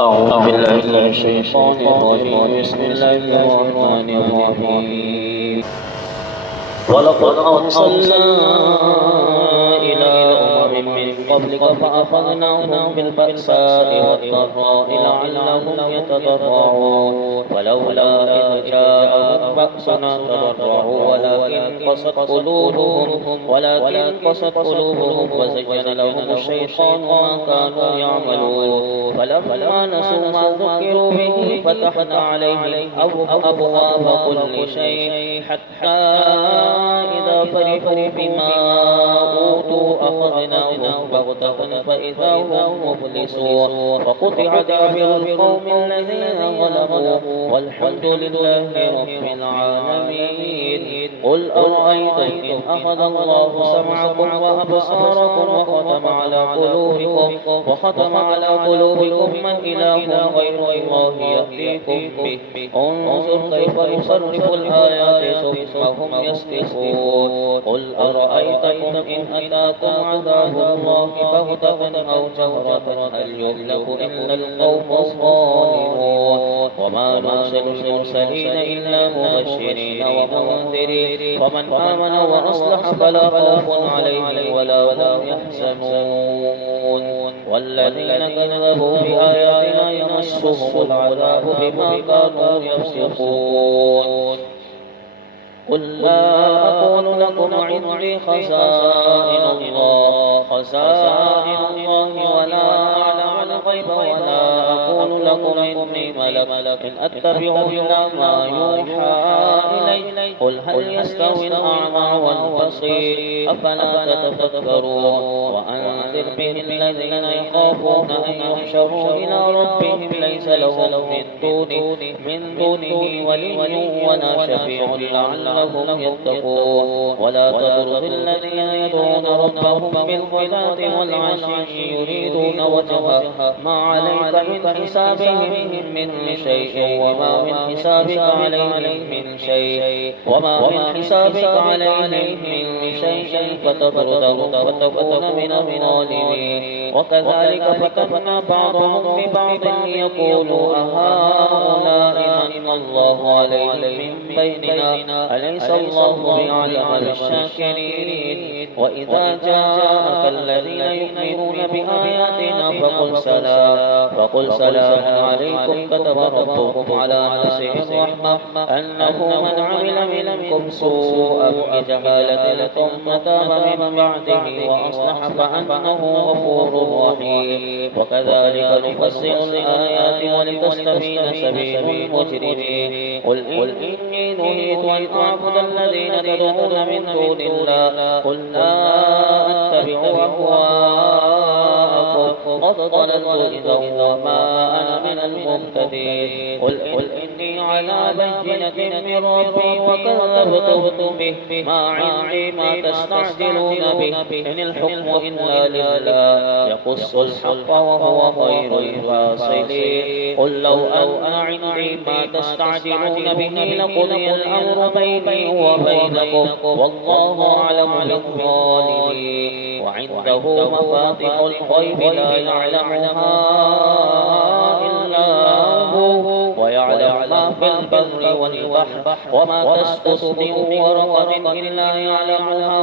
أعوذ بالله من الشيطان الرجيم. بسم الله الرحمن الرحيم. ولقد أرسلنا إلى أمم من قبلك فأخذناهم بالبأساء والضراء لعلهم يتضرعون ولولا إذ جاءهم بأسنا تضرعوا ولكن قست قلوبهم وزين لهم الشيطان ما كانوا يعملون. فلما نسوا ما ذكروا به فتحنا عليهم أبواب كل شيء حتى إذا فرحوا بما أوتوا أخذناهم بغتة فإذا هم مبلسون. فقطع دابر القوم الذين ظلموا والحمد لله رب العالمين. قل أرأيتم إن أخذ الله سمعكم وأبصاركم وختم على قلوبكم من إله غير الله يأتيكم به. انظر كيف نصرف الآيات ثم هم يصدقون. قل أرأيتكم إن أتاكم عذاب الله بغتة أو جهرة هل يهلك إلا القوم الظالمون. وما نرسل المرسلين إلا مبشرين ومنذرين فمن آمن وأصلح فلا خوف عليهم ولا هم يحزنون. والذين كذبوا بآياتنا يمسهم العذاب بما كانوا يفسقون. قل لا أقول لكم عندي خزائن الله ولا أعلم الغيب ولا أقول لكم إني ملك إن أتبع إلا ما يوحى إلي. قل هل يستوي الأعمى والبصير أفلا تتفكرون. وأنذر به الذين يخافون أن يحشروا إلى ربهم ليس لهم من دونه ولي ولا شفيع لعلهم يتقون. ولا تطرد الذين يدعون ربهم بالغداة والعشي يريدون وجهه ما عليك من حسابهم من شيء وما من حسابك عليهم من شيء فتطردهم فتكون من الظالمين. وكذلك فتنا بعضهم ببعض ليقولوا أهؤلاء من الله عليهم من بيننا أليس الله بأعلم بالشاكرين. وإذا جاءك الذين يؤمنون بآياتنا فقل سلام عليكم كتب ربكم على نفسه الرحمة أنه من عمل منكم سوءا بجهالة ثم تاب من بعده وأصلح فأنه غفور رحيم. وكذلك نفصل الآيات ولتستبين سبيل المجرمين. قل إني نهيت أن أعبد الذين تدعون من دون الله قل لا أتبع أهواءكم قد ضللت إذا وما أنا من المهتدين. قل إني على بينة من ربي وكذبتم به ما عندي ما تستعجلون به إن الحكم إلا لله يقص الحق وهو خير الفاصلين. قل لو أن عندي ما تستعجلون به لقضي الأمر بيني وبينكم والله أعلم بالظالمين. وعنده مفاتح الغيب لا يعلمها إلا هو ويعلم ما في البر والبحر وما تسقط من ورقة إلا يعلمها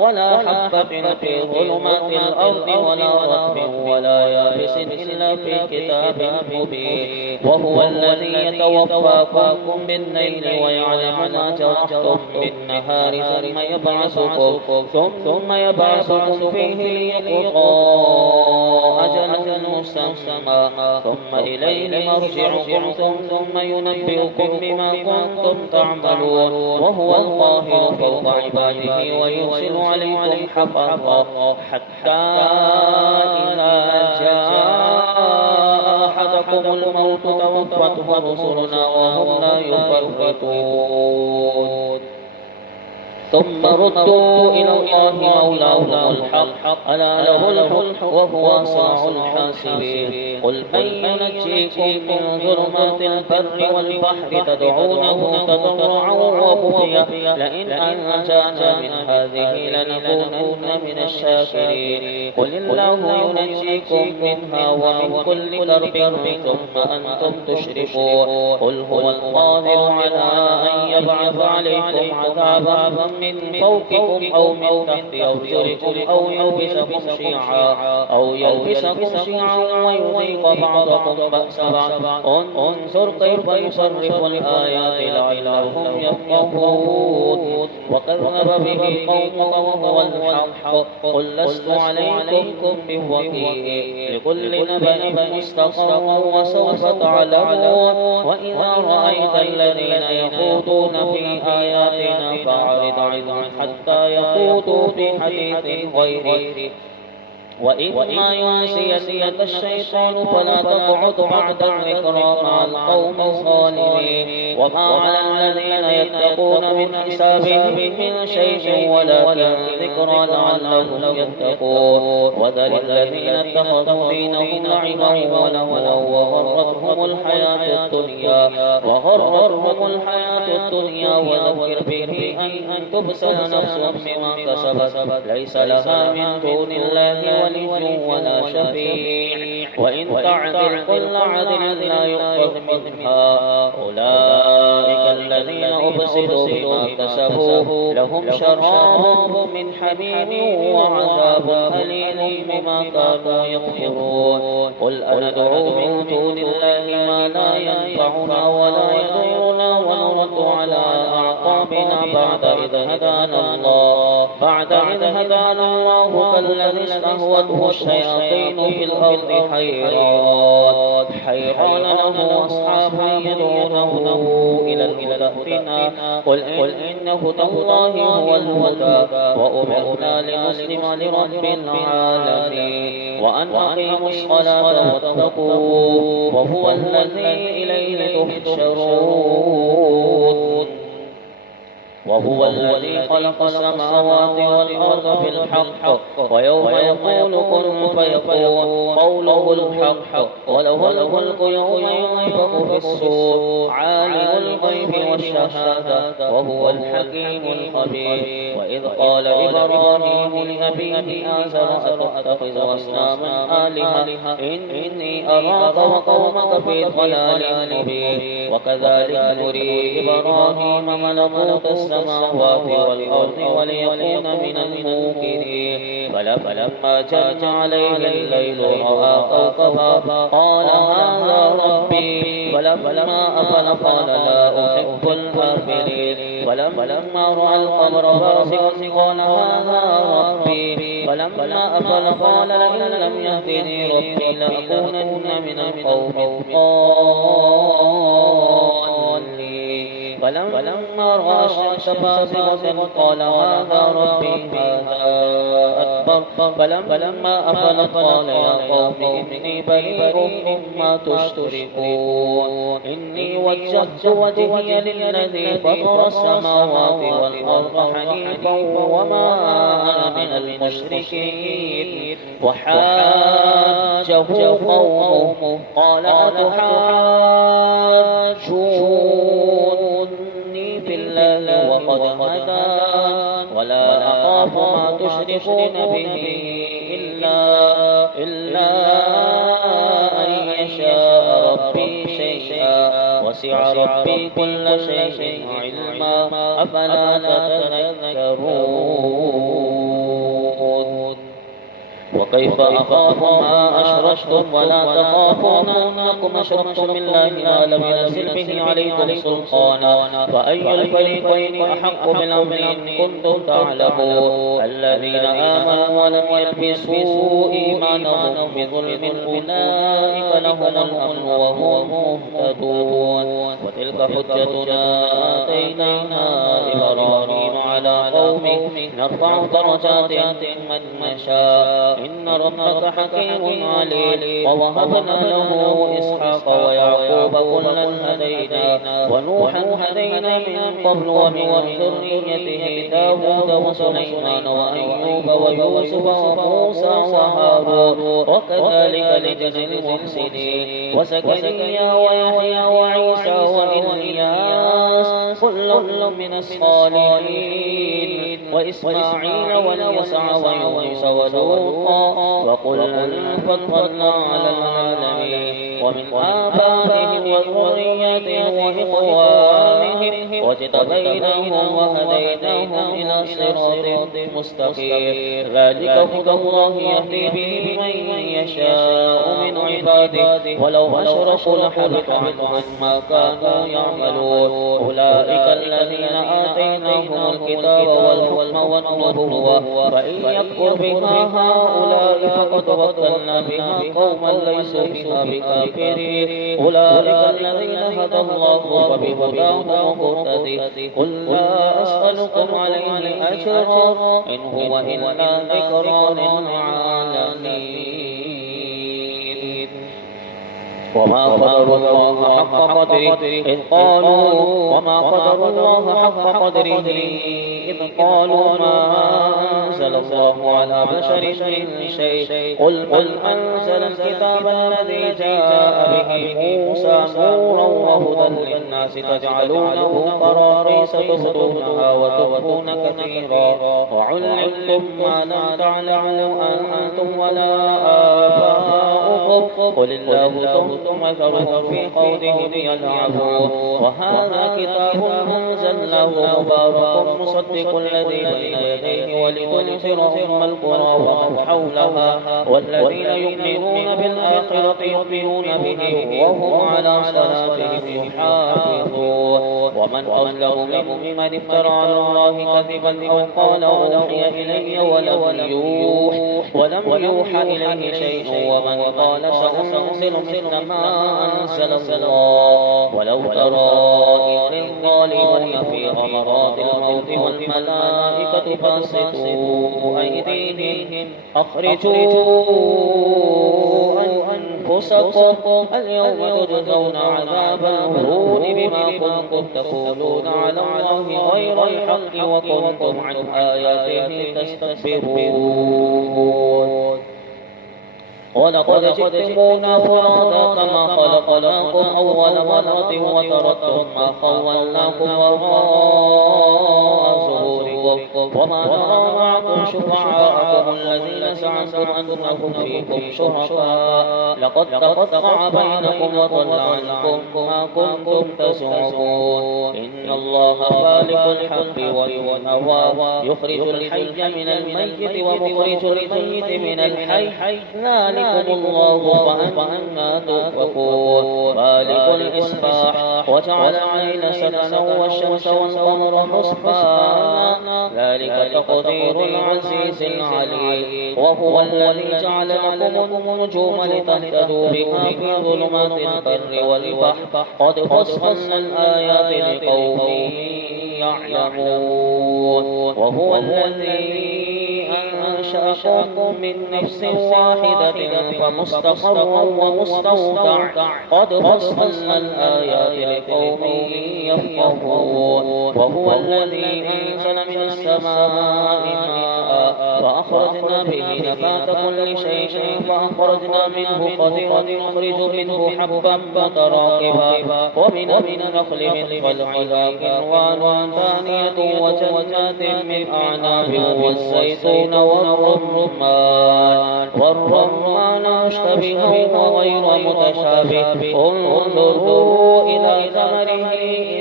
ولا حبة في ظلمات الأرض ولا رطب ولا يابس إلا في كتاب مبين. وهو الذي يتوفاكم بالليل ويعلم ما جرحتم بالنهار ثم يبعثكم فيه ليقضى أجل مسمى ثم إليه مرجعكم ثم ينبئكم بما كنتم تعملون. وهو القاهر فوق عباده ويرسل عليكم حفظا حتى إذا جاء أحدكم الموت توفته رسلنا وهم لا يفرطون. ثم ردوا إلى الله مولاهم الحق ألا له الحكم وهو أسرع الحاسبين قل من ينجيكم من ظلمات البر والبحر تدعونه تضرعا وخفيا لئن أنجانا من هذه لنكونن من الشاكرين قل الله ينجيكم منها ومن كل كرب ثم أنتم تشركون قل هو القادر على أن يبعث عليكم عذابا من فوقكم أو من تحت أرجلكم أو يلبسكم شيعا ويذيق بعضكم بأس بعض انظر كيف يصرف الآيات لعلهم يفقهون وكذب به قومك وهو الحق قل لست عليكم بوكيل لكل نبأ مستقر وسوف تعلمون وإذا رأيت الذين يخوضون في آياتنا فأعرض عنهم حتى يخوضوا في حديث غيره وإما ينسينك الشيطان فلا تقعد بعد الذكرى مع القوم الظالمين وما على الذين يتقون من حسابهم من شيء ولكن ذكرى لعلهم يتقون وذل الذين اتخذوا دينهم لعبا ولهوا وغرتهم الحياة الدنيا وذكر به أن تبصر نفس بما كسبت ليس لها من دون الله ولي ولا شفيع وإن تعدل كل عدل لا يؤخذ منها أولئك الذين أبصروا بما كسبوا لهم شراب من حميم وعذاب أليم بما كانوا يكفرون قل أندعو من دون الله ما لا ينفعنا ولا يضرنا ونرد على أعقابنا بعد إذ هدانا الله كالذي استهوته الشياطين في الأرض حيران له أصحاب يدعونه إلى الهدى قل إن هدى الله هو الهدى وأمرنا لنسلم لرب العالمين وأن أقيموا الصلاة واتقوه وهو الذي إليه تحشرون وهو الذي خلق السماوات والأرض بالحق ويوم يقول كن فيكون قوله الحق وله الملك يوم ينفخ في الصور عالم الغيب والشهادة وهو الحكيم الخبير وإذ قال إبراهيم لأبيه آزر أتخذ أصناما آلهة إني أراك وقومك في ضلال مبين وكذلك نري إبراهيم ملكوت السماوات والأرض وليكون من الموقنين فلما جن عليه الليل رأى كوكبا قال هذا ربي فلما أفل قال لا أحب الآفلين ولما رأى القمر بازغا قال هذا ربي فلما أفل قال لئن لم يهدني ربي لأكونن من القوم الضالين فلما رأى الشمس بازغة قال هذا ربي هذا أكبر فلما أفلت قال يا قوم إني بريء مما تشركون إني وجهت وجهي للذي فطر السماوات والأرض حنيفا وما أنا من المشركين وحاجه قومه قال أتحاجوني في الله وقد هدان ولا أخاف ما تشركون به إلا أن يشاء ربي شيئا وسع ربي كل شيء علما أفلا تتذكرون وكيف أخاف ما أشركتم ولا تخافون أنكم أشركتم بالله ما لم ينزل به عليكم سلطانا فأي الفريقين أحق بالأمن إن كنتم تعلمون الذين آمنوا ولم يلبسوا إيمانهم بظلم أولئك لهم الأمن وهم مهتدون وتلك حجتنا آتيناها إبراهيم على قومه نرفع درجات من نشاء إن ربك حكيم عليم. ووهبنا له إسحاق ويعقوب كلا هدينا ونوحا هدينا من قبل ومن ذريته داود وسليمان وأيوب ويوسف وموسى وهارون وكذلك نجزي المحسنين وزكريا ويحيى وعيسى وإلياس كل من الصالحين وإسماعيل واليسع ويونس ولوطا وكلا فضلنا على العالمين ومن آبائهم وذرياتهم وإخوانهم واجتبيناهم وهديناهم إلى صراط مستقيم. ذلك هدى الله يهدي به من يشاء من عباده ولو أشركوا لحبط عنهم ما كانوا يعملون. أولئك الذين آتيناهم الكتاب والحكم والنبوة فإن يكفر بها هؤلاء فقد وكلنا بها قوما ليسوا بها بكافرين. أولئك الذين هدى الله فبهداه مقتدي. قل لا أسألكم عليه أجرا إن هو إلا ذكرى للعالمين. وما قدروا الله حق قدره إذ قالوا وما قدروا الله حق قدره إذ قالوا ما أنزل الله على بشر من شيء. قل من أنزل الكتاب الذي جاء به موسى نورا وهدى للناس تجعلونه قراطيس تبدونها وتخفون كثيرا وعلمتم ما لم تعلموا أنتم ولا آباؤكم قل الله ثم ذرهم في قولهم يلعبون. وهذا كتاب أنزلناه مبارك مصدق الذي بين يديه ولتنذر أم القرى ومن حولها والذين يؤمنون بالآخرة يؤمنون به وهم على صلاتهم يحافظون. ومن أظلم ممن افترى على الله كذبا أو قال أوحي إلي ولم يوحى إليه شيء ومن قال سأنزل مثل ما أنزل الله. ولو ترى إذ الظالمون في غمرات الموت والملائكة باسطوا أيديهم أخرجوا أنفسكم اليوم تجزون عذاب الهون بما كنتم تقولون على الله غير الحق وكنتم عن آياته تستكبرون. ولقد جئتمونا فرادا كما خلقناكم أول مرة وتركتم ما خولناكم وراء ظهوركم وما نرى معكم شفعاءكم الذين زعمتم أنهم فيكم شركاء لقد تقطع بينكم وضل عنكم ما كنتم تزعمون. إن الله خالق الحق والنوى يخرج الحي من الميت ومخرج الميت من الحي ذلك الله فأنا تؤفكون. خالق الإصباح وجعل الليل سكنا والشمس والقمر حسبانا ذلك تقدير العزيز العليم. وهو الذي جعل لكم النجوم لتهتدوا بها في ظلمات البر والبحر قد فصلنا الآيات لقوم يعلمون. وهو الذي أنشأكم من نفس واحدة فمستقر ومستودع قد فصلنا الآيات لقوم يفقهون. وهو الذي أنزل من السماء ماء فأخرجنا به نبات كل شيء فأخرجنا منه قدرا نخرج منه حبا متراكبا ومن النخل من طلعها كنوان دانية وجنات من أعناب والزيتون والرمان مشتبه وغير متشابه انظروا إلى ثمره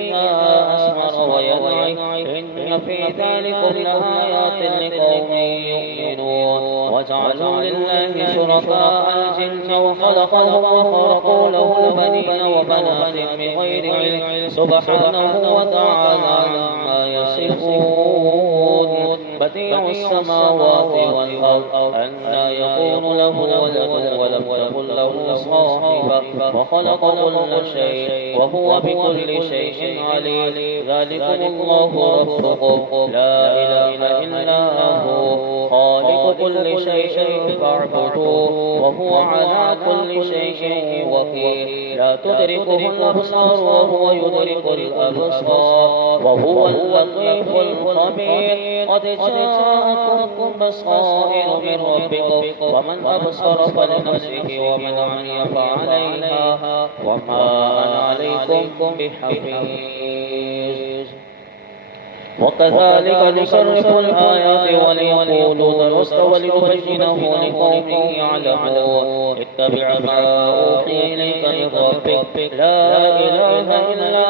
إذا أثمر وينعي إن في ذلكم لآيات لقوم يؤمنون. وجعلوا لله شركاء الجن وخلقهم وخرقوا له بنين وبنات بغير علم سبحانه وتعالى عما يصفون. بديع السماوات والأرض أنى يكون له ولد ولم يكن له صاحبة وخلق كل شيء وهو بكل شيء عليم. ذلكم الله ربكم لا إله إلا هو خالق كل شيء فاعبدوه وهو على كل شيء وكيل لا تدركه الأبصار وهو يدرك الأبصار وهو اللطيف الخبير قد جاءكم بصائر من ربكم ومن أبصر فلنفسه ومن عمي فعليها وما أنا عليكم بحفيظ وكذلك نصرف الآيات وليقولوا درست ولنبينه لقوم يعلمون اتبع ما أوحي إليك من ربك لا إله إلا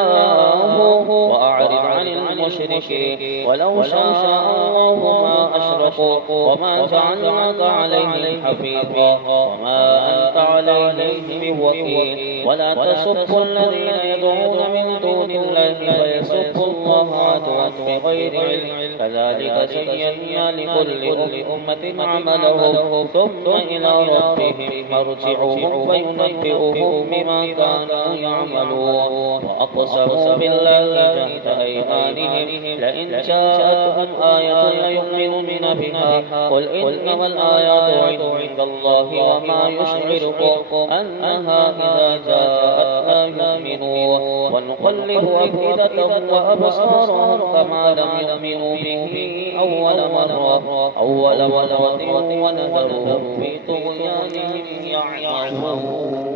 هو وأعرض عن المشركين ولو شاء الله ما أشركوا وما جعلناك عليهم حفيظا وما أنت عليهم بوكيل ولا تسبوا الذين يدعون من دون الله فيسبوا الله عدوا بغير علم كذلك زينا لكل أمة عملهم ثم إلى ربهم مرجعهم فينبئهم بما كانوا يعملون وأقسموا بالله جهد أيمانهم لئن جاءتهم آية ليؤمنن بها قل إنما الآيات عند الله وما يشعركم أنها إذا جاءت لا يؤمنون ونقلب أفئدتهم وأبصارهم كما لم يؤمنوا به أول مرة ونذرهم في طغيانهم يعمهون